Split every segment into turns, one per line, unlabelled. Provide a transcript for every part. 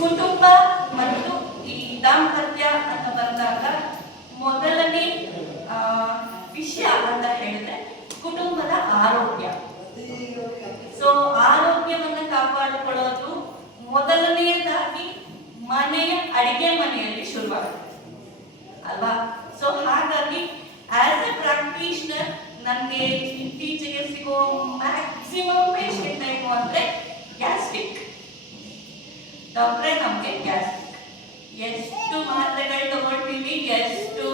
ಕುಟುಂಬ ಮತ್ತು ಈ ದಾಂಪತ್ಯ ಅಂತ ಬಂದಾಗ ಮೊದಲನೇ ವಿಷಯ ಅಂತ ಹೇಳಿದ್ರೆ ಕುಟುಂಬದ ಆರೋಗ್ಯ. ಸೊ ಆರೋಗ್ಯವನ್ನು ಕಾಪಾಡಿಕೊಳ್ಳೋದು ಮೊದಲನೆಯದಾಗಿ ಮನೆಯ ಅಡಿಗೆ ಮನೆಯಲ್ಲಿ ಶುರುವಾಗುತ್ತೆ. ಅಲ್ವಾ? ಸೊ ಹಾಗಾಗಿ ಆಸ್ ಎ ಪ್ರಾಕ್ಟೀಷನರ್ ನನಗೆ ಇತ್ತೀಚೆಗೆ ಸಿಗೋ ಮ್ಯಾಕ್ಸಿಮಮ್ ಪೇಷಂಟ್ ಏನು ಅಂದರೆ ಗ್ಯಾಸ್ಟ್ರಿಕ್ ಡಾಕ್ಟ್ರೆ ನಮಗೆ ಗ್ಯಾಸ್ಟ್ರಿಕ್ ಎಷ್ಟು ಮಾತ್ರೆಗಳು ತಗೊಳ್ತೀವಿ ಎಷ್ಟು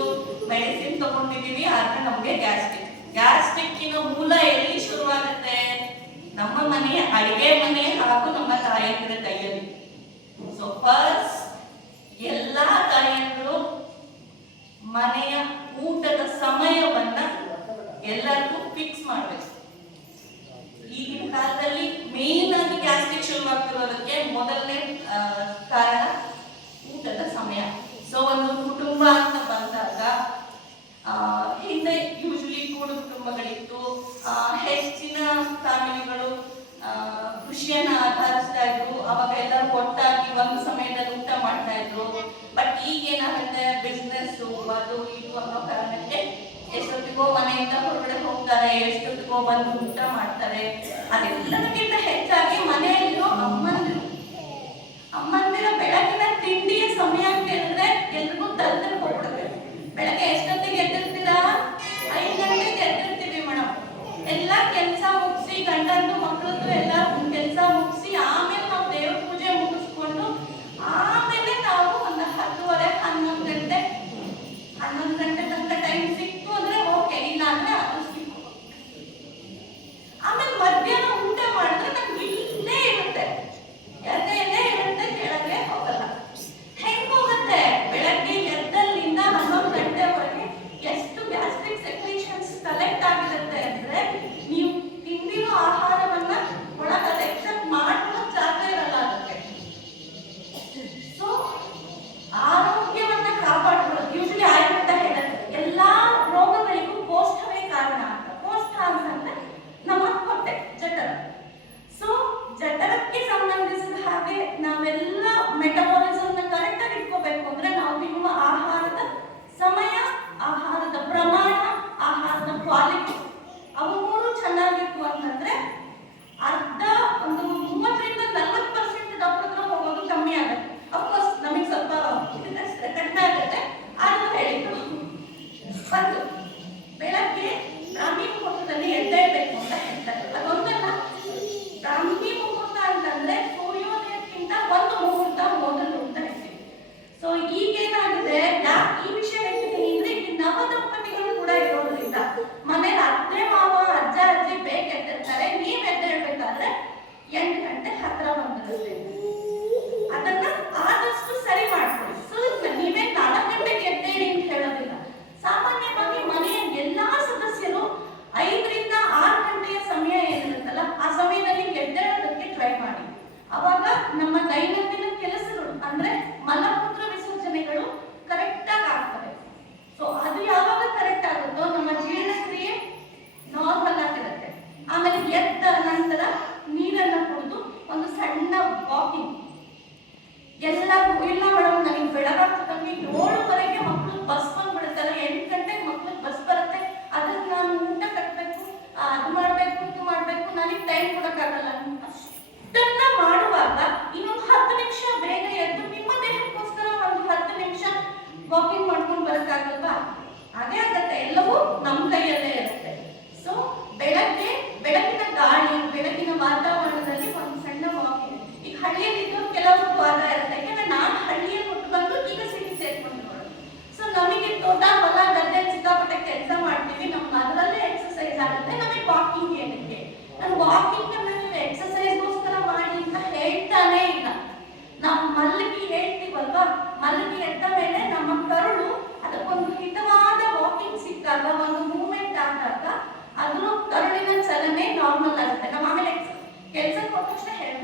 ಮೆಡಿಸಿನ್ ತಗೊಂಡಿದ್ದೀವಿ ಆದರೆ ನಮಗೆ ಗ್ಯಾಸ್ಟಿಕ್ ಗ್ಯಾಸ್ಟ್ರಿಕ್ಕಿನ ಮೂಲ ಎಲ್ಲಿ ಶುರುವಾಗುತ್ತೆ? ನಮ್ಮ ಮನೆ, ಅಡಿಗೆ ಮನೆ ಹಾಗೂ ನಮ್ಮ ತಾಯಂದಿರ ಕೈಯಲ್ಲಿ. ಸೊ ಫಸ್ಟ್ ಎಲ್ಲಾ ತಾಯಂದಿರು ಮನೆಯ ಊಟದ ಸಮಯವನ್ನ ಎಲ್ಲರಿಗೂ ಫಿಕ್ಸ್ ಮಾಡ್ಬೇಕು. ಈಗಿನ ಕಾಲದಲ್ಲಿ ಮೇನ್ ಆಗಿ ಗ್ಯಾಸ್ಟ್ರಿಕ್ ಶುರುವಾಗ್ತಿರೋದಕ್ಕೆ ಮೊದಲನೇ ಕಾರಣ ಊಟದ ಸಮಯ. ಸೊ ಒಂದು ಕುಟುಂಬ ಅಂತ ಬಂದಾಗ ಹಿಂದೆ ಯೂಶಲಿ ಕೂಡು ಕುಟುಂಬಗಳಿತ್ತು. ಹೆಚ್ಚಿನ ಫ್ಯಾಮಿಲಿಗಳು ಕೃಷಿಯನ್ನ ಆಧರಿಸ್ತಾ ಇದ್ರು. ಅವಾಗ ಎಲ್ಲರೂ ಒಟ್ಟಾಗಿ ಒಂದು ಸಮಯದಲ್ಲಿ ಊಟ ಮಾಡ್ತಾ ಇದ್ರು. ಬಟ್ ಈಗ ಏನಾಗುತ್ತೆ ಬಿಸ್ನೆಸ್ ಅದು ಇದು ಅನ್ನೋ ಮನೆಯಿಂದ ಹೊರಗಡೆ ಹೋಗ್ತಾರೆ, ಎಷ್ಟೊತ್ತಿಗೋ ಬಂದು ಊಟ ಮಾಡ್ತಾರೆ. ಅದೆಲ್ಲದಕ್ಕಿಂತ ಹೆಚ್ಚಾಗಿ ಮನೆಯಲ್ಲಿರೋ ಅಮ್ಮಂದಿರು. ಅಮ್ಮಂದಿರ ಬೆಳಗಿನ ತಿಂಡಿಯ ಸಮಯ ಅಂತ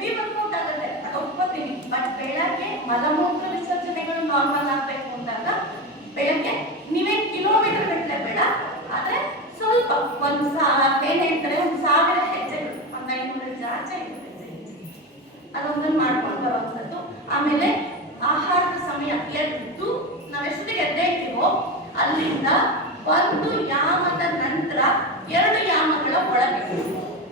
ಸರಿ ಅದು ಒಪ್ಕೋತೀನಿ. ಬಟ್ ಬೆಳಗ್ಗೆ ಮಲಮೂತ್ರ ವಿಸರ್ಜನೆಗಳು ನಾರ್ಮಲ್ ಆಗ್ಬೇಕು ಅಂದಾಗ ಬೆಳಗ್ಗೆ ನೀವೇ ಕಿಲೋಮೀಟರ್ ಗಟ್ಟಲೆ ಬೇಡ. ಆದ್ರೆ ಸ್ವಲ್ಪ ಒಂದ್ ಸಾವಿರ ಏನ್ ಹೇಳ್ತಾರೆ? ಒಂದ್ ಸಾವಿರ ಹೆಜ್ಜೆಗಳು, ಒಂದ್ ಐನೂರು ಜಾಚೆ ಅದೊಂದನ್ನು ಮಾಡ್ಕೊಂಡು ಬರುವಂಥದ್ದು ಆಮೇಲೆ ಆಹಾರದ ಸಮಯ ಎದ್ದು ನಾವೆಷ್ಟಿಗೆ ಎದ್ದೇಳ್ತೀವೋ, ಅಲ್ಲಿಂದ ಒಂದು ಯಾಮದ ನಂತರ ಎರಡು ಯಾಮಗಳ ಒಳಗೆ.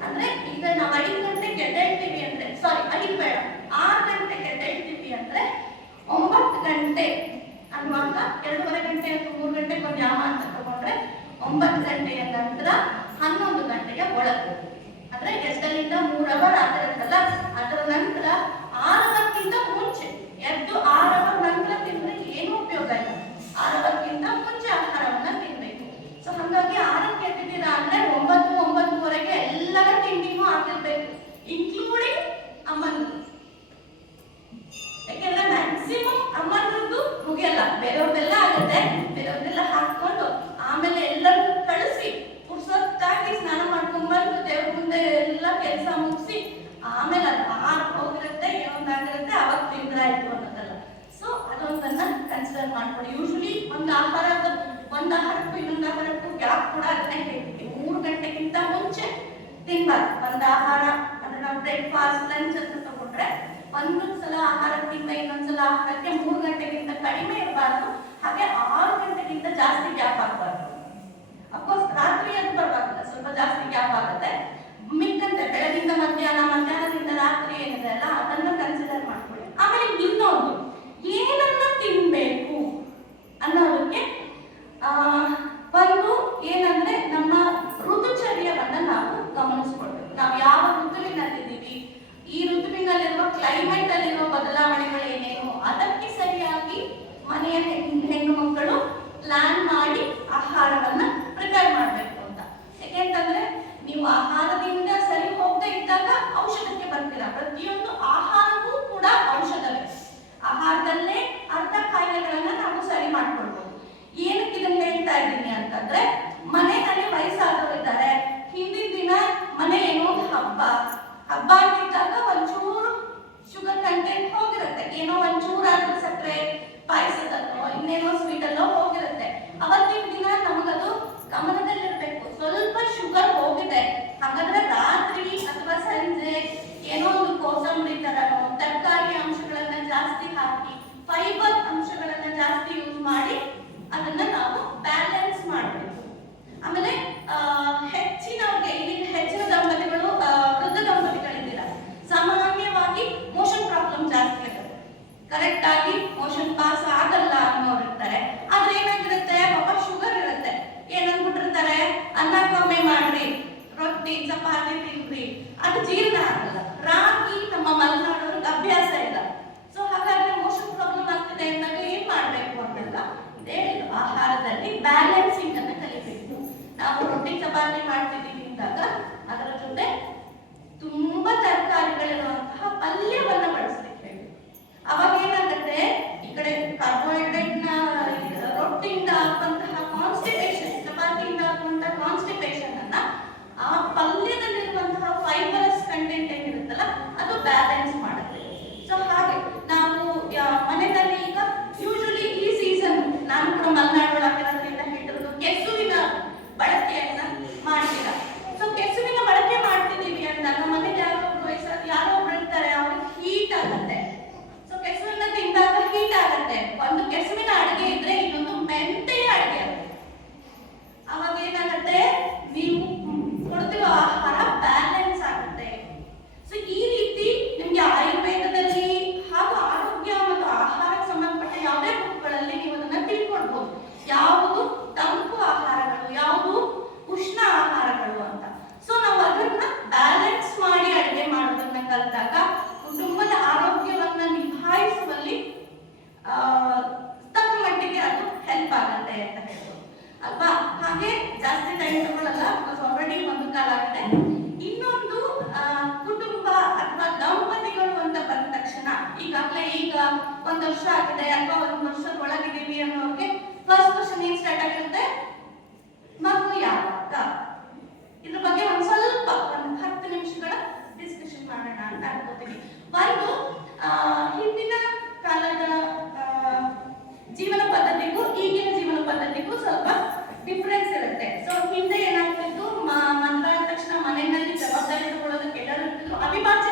ಅಂದ್ರೆ ಈಗ ನಾವು ಐದು ಗಂಟೆಗೆ ಎದ್ದೇಳ್ತೀವಿ ಸಾರಿ ಐದು ಬೇಡ ಆರು ಗಂಟೆಗೆ ತೆಗಿತೀವಿ ಅಂದ್ರೆ ಒಂಬತ್ತು ಗಂಟೆ ಅನ್ನುವಾಗ ಎರಡೂವರೆ ಗಂಟೆ ಅಥವಾ ಮೂರು ಗಂಟೆಗೆ ಒಂದು ಯಾವ ಅಂತ ತಗೊಂಡ್ರೆ ಒಂಬತ್ತು ಗಂಟೆಯ ನಂತರ ಹನ್ನೊಂದು ಗಂಟೆಗೆ ಒಳಗೆ. ಅಂದ್ರೆ ಎಷ್ಟರಿಂದ ಮೂರು ಅವರ್ ಆಗಿರುತ್ತಲ್ಲ ಅದರ ನಂತರ ಆರು ಅವರ್ಗಿಂತ ಮುಂಚೆ. ಎದ್ದು ಆರು ಅವರ್ ನಂತರ ತಿಂದ್ರೆ ಏನು ಉಪಯೋಗ ಇಲ್ಲ. ಆರು ಅವರ್ಗಿಂತ ಮುಂಚೆ ಆಹಾರವನ್ನ ತಿನ್ಬೇಕು. ಸೊ ಹಾಗಾಗಿ ಆರಕ್ಕೆ ಎತ್ತಿದ್ದೀರಾ ಅಂದ್ರೆ ಒಂಬತ್ತು, ಒಂಬತ್ತುವರೆಗೆ ಎಲ್ಲರ ತಿಂಡಿನೂ ಆಗಿರ್ಬೇಕು ಇನ್ಕ್ಲೂಡಿಂಗ್ ಅಮ್ಮನ ಯಾಕೆಂದ್ರೆ ಮ್ಯಾಕ್ಸಿಮಮ್ ಅಮ್ಮನದ್ದು ಮುಗಿಯಲ್ಲ. ಬೇರೆಯವ್ರದ್ದೆಲ್ಲ ಆಗುತ್ತೆ. ಬೇರೆಯವ್ರದ್ದೆಲ್ಲ ಹಾಕೊಂಡು ಆಮೇಲೆ ಎಲ್ಲರನ್ನೂ ಕಳಿಸಿ ಪುರ್ಸೊತ್ತಾಗಿ ಸ್ನಾನ ಮಾಡ್ಕೊಂಡ್ ಬಂದು ದೇವ್ರ ಮುಂದೆ ಎಲ್ಲ ಕೆಲಸ ಮುಗಿಸಿ ಆಮೇಲೆ ಅದು ಆರು ಹೋಗಿರುತ್ತೆ, ಏನೊಂದಾಗಿರುತ್ತೆ ಅವಾಗ ತಿಂದ್ರಾಯ್ತು ಅನ್ನೋದಲ್ಲ. ಸೊ ಅದೊಂದನ್ನ ಕನ್ಸಿಡರ್ ಮಾಡ್ಕೊಳ್ಳಿ. ಯೂಶಲಿ ಒಂದು ಆಹಾರ ಒಂದು ಆಹಾರಕ್ಕೂ ಇನ್ನೊಂದು ಆಹಾರಕ್ಕೂ ಗ್ಯಾಪ್ ಕೂಡ ಅದನ್ನ ಹೇಳ್ತೀವಿ ಮೂರು ಗಂಟೆಗಿಂತ ಮುಂಚೆ ತಿನ್ಬಾರ್ದು. ಒಂದು ಆಹಾರ ಬ್ರೇಕ್ಫಾಸ್ಟ್ ಲಂಚ್ ಅಂತ ತಗೊಂಡ್ರೆ ಒಂದೊಂದ್ಸಲ ಸಲ ಆಹಾರ ತಿಂದ ಇನ್ನೊಂದ್ಸಲ ಆಹಾರಕ್ಕೆ ಮೂರು ಗಂಟೆಗಿಂತ ಕಡಿಮೆ ಇರಬಾರ್ದು. ಹಾಗೆ ಆರು ಗಂಟೆಗಿಂತ ಜಾಸ್ತಿ ಗ್ಯಾಪ್ ಆಗಬಾರ್ದು. ಅಫ್ಕೋರ್ಸ್ ರಾತ್ರಿ ಅದು ಪರವಾಗಿಲ್ಲ, ಸ್ವಲ್ಪ ಜಾಸ್ತಿ ಗ್ಯಾಪ್ ಆಗುತ್ತೆ. ಮಿಕ್ಕಂತೆ, ಬೆಳಗಿಂದ ಮಧ್ಯಾಹ್ನ, ಮಧ್ಯಾಹ್ನದಿಂದ ರಾತ್ರಿ ಏನಿದೆ ಅಲ್ಲ, ಅದನ್ನ ಕನ್ಸಿಡರ್ ಮಾಡ್ಕೊಳ್ಳಿ. ಆಮೇಲೆ ಇನ್ನೊಂದು, ಏನನ್ನ ತಿನ್ಬೇಕು ಹೆಣ್ಣು ಮಕ್ಕಳು ಪ್ಲಾನ್ ಮಾಡಿ ಆಹಾರವನ್ನ ಪ್ರಿಪೇರ್ ಮಾಡಬೇಕು ಅಂತ. ಯಾಕೆಂತಂದ್ರೆ ನೀವು ಆಹಾರದಿಂದ ಸರಿ ಹೋಗದೆ ಇದ್ದಾಗ ಔಷಧಕ್ಕೆ ಬರ್ತೀರಾ? ಪ್ರತಿಯೊಂದು ಆಹಾರವೂ ಕೂಡ ಔಷಧವೇ. ಆಹಾರದಲ್ಲೇ ಅರ್ಧ ಕಾಯಿಲೆಗಳನ್ನ ನಾವು ಸರಿ ಮಾಡ್ಕೊಳ್ಬಹುದು ಏನಕ್ಕೆ ಇದನ್ನ ಹೇಳ್ತಾ ಇದ್ದೀನಿ ಅಂತಂದ್ರೆ, ಮನೆಯಲ್ಲಿ ವಯಸ್ಸಾದವರು ಇದ್ದಾರೆ. ಹಿಂದಿನ ದಿನ ಮನೆ ಏನೋ ಹಬ್ಬ. ಹಬ್ಬ ಅಂತಿದ್ದಾಗ ಒಂಚೂರು ಶುಗರ್ ಕಂಟೆಂಟ್ ಹೋಗಿರುತ್ತೆ. ಏನೋ ಒಂಚೂರಾದ್ರೂ ಸಕ್ಕರೆ ಪಾಯಸದಲ್ಲೋ ಇನ್ನೇನೋ ಸ್ವೀಟ್ ಅಲ್ಲೋ ಹೋಗಿರುತ್ತೆ. ವರ್ಷ ಆಗಿದೆ ಅಥವಾ ಒಂದು ವರ್ಷದ ಒಳಗಿದ್ದೀವಿ ಅನ್ನೋರಿಗೆ ಫಸ್ಟ್ ಕ್ವಶನ್ ಏನ್ ಸ್ಟಾರ್ಟ್ ಆಗಿರುತ್ತೆ ಮಗು ಯಾವಾಗ? ಇದ್ರ ಬಗ್ಗೆ ಒಂದ್ ಸ್ವಲ್ಪ ಒಂದು ಹತ್ತು ನಿಮಿಷಗಳ ಡಿಸ್ಕಷನ್ ಮಾಡೋಣ ಅಂತ ಅನ್ಕೋತೀನಿ. ಒಂದು ಹಿಂದಿನ ಕಾಲದ ಜೀವನ ಪದ್ಧತಿಗೂ ಈಗಿನ ಜೀವನ ಪದ್ಧತಿಗೂ ಸ್ವಲ್ಪ ಡಿಫ್ರೆನ್ಸ್ ಇರುತ್ತೆ. ಸೊ ಹಿಂದೆ ಏನಾಗ್ತಿತ್ತು? ಮದ್ವೆ ಆದ ತಕ್ಷಣ ಮನೆಯಲ್ಲಿ ಜವಾಬ್ದಾರಿ ತಗೊಳ್ಳೋದಕ್ಕೆ ಎಲ್ಲರೂ ಅವಿಭಾಜ್ಯ